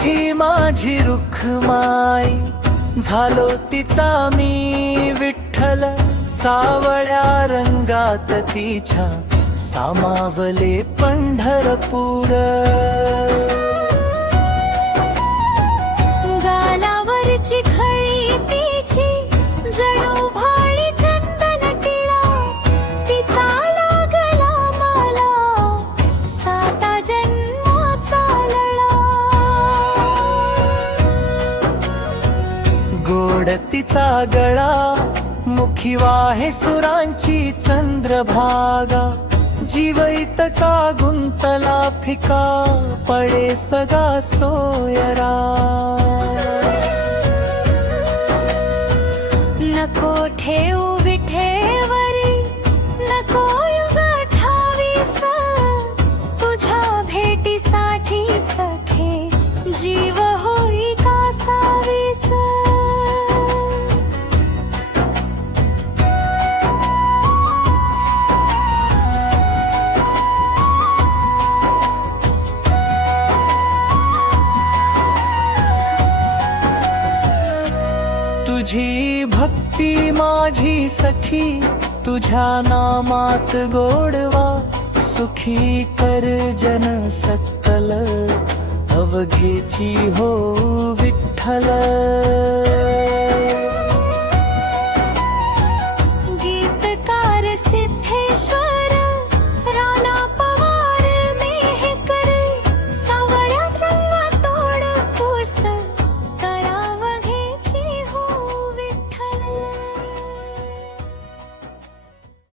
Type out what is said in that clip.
सुखी माझी रुखमाई, झालो तिचा मी विठ्ठल, सावळ्या रंगात तिच्या सामावले पंढरपूर। गालावरची खळी तिची जणू भाळी चंदन टिळा, तिचा लागला मला साता जन्माचा लळा। गोड तिचा गळा, मुखी वाहे सुरांची चंद्रभागा, जीव इतका गुंतला फिका, पळे सगा सोयरा। नको ठेवू विठेवरी, नको युग ठावीस, तुझ्या भेटीसाठी सखे जीव होई कासावीस। तुझी भक्ती माझी सखी, तुझ्या नामात गोडवा, सुखी कर जन सकल, अवघेची हो विठ्ठल।